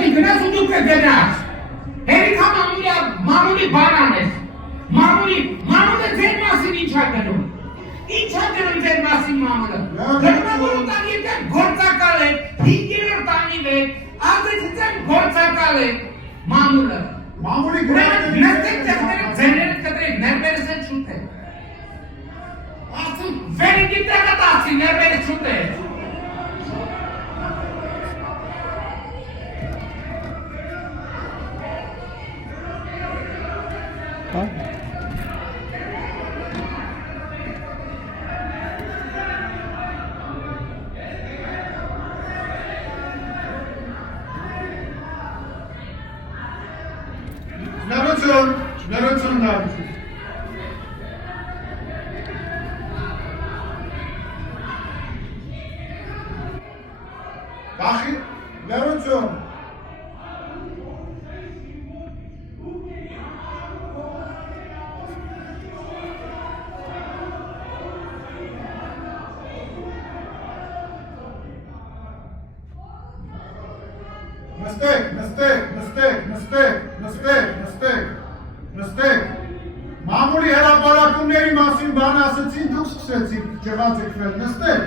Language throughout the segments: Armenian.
Պիտի գնաս ու դու կգնաս։ Հերիքա մամուլի բանան ես։ Մամուլը ձեր մասին ինչ ա գնում։ Ինչ ա գնում ձեր մասին մամուլը։ Գնում որ ուտան եկան գործակալ եք, 5-րդ տանիվ եք, ազդեցության գործակալ եք մամուլը։ Մամուլի նստեք տեղները ձեներդ կտրեք, ներվերս են շուտ է։ Ասում վերիկի տեղը տացի, ներվերս շուտ է։ Շնորհություն դարձի։ Բախի, շնորհություն։ Նստեք, մամուլի հրապարակումների մասին բան ասեցին, դուք սկսեցիք ջղաձգվել, նստեք,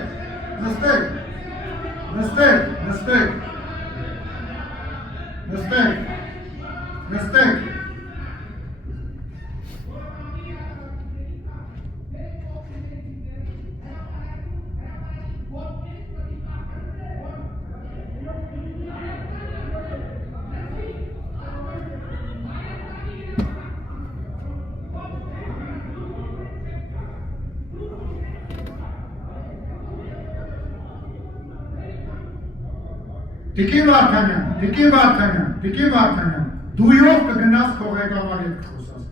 Տիկին Վարդանյան, դույով կգնաս քո ղեկավարի հետ խոսաս։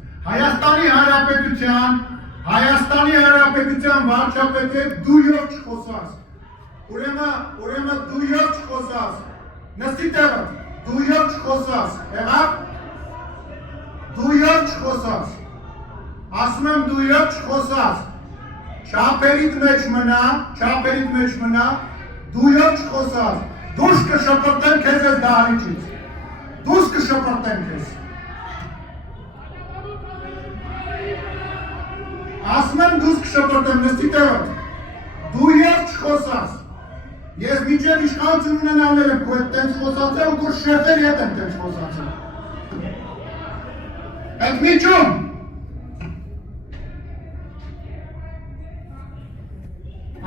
Հայաստանի Հանրապետության վարչապետ հետ դույով չխոսաս։ Ուրեմն դույով չխոսաս։ Նստի տեղը, դույով չխոսաս, եղավ։ Դույով չխոսաս։ Ասում եմ դույով չխոսաս։ Չափերիդ մեջ մնա, դույով չխոսաս։ Դուրս կշպրտեմ քեզ այս դահլիճից։ Դուրս կշպրտեմ քեզ։ Ասում եմ դուրս կշպրտեմ, նստի տեղը։ Դու և չխոսաս։ Ես մինչև իշխանություն ունենալներ եմ քո հետ տենց խոսացել ու քո շեֆերի հետ եմ տենց խոսացել։ Այդ միջում։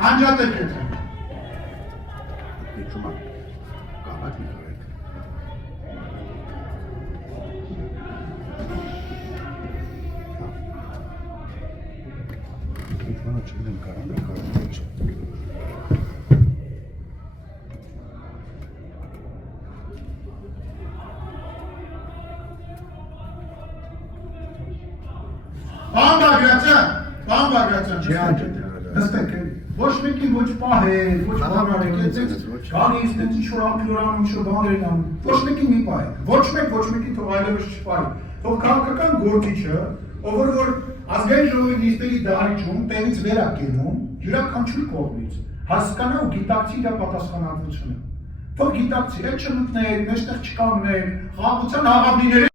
Անջատեք ետ եմ։ Միջում ան։ Կավակ մի կարեք։ Ինչ մանա չգնեմ կարան, կարան ոչ։ Պան Բագրատյան, նստեք էլի։ Ոչ մեկին ոչ պահել, ոչ բանարեք, գալիս, տենց ինչ-որ ամպլորանում, ինչ-որ բաներ են անում, ոչ մեկին մի պահել, ոչ մեկին թող այլևս չպահի, թող քաղաքական գործիչը, ով որ ազգային ժողովի նիստերի դահլիճում տեղից վեր է կենում, յուրաքանչյուր կողմից, հասկանա ու գիտակցի իր պատասխանատվությունը, թող գիտակցի, հետ չմտնեք, մեջտեղ չկանգնեք, խաղաղության աղավնիների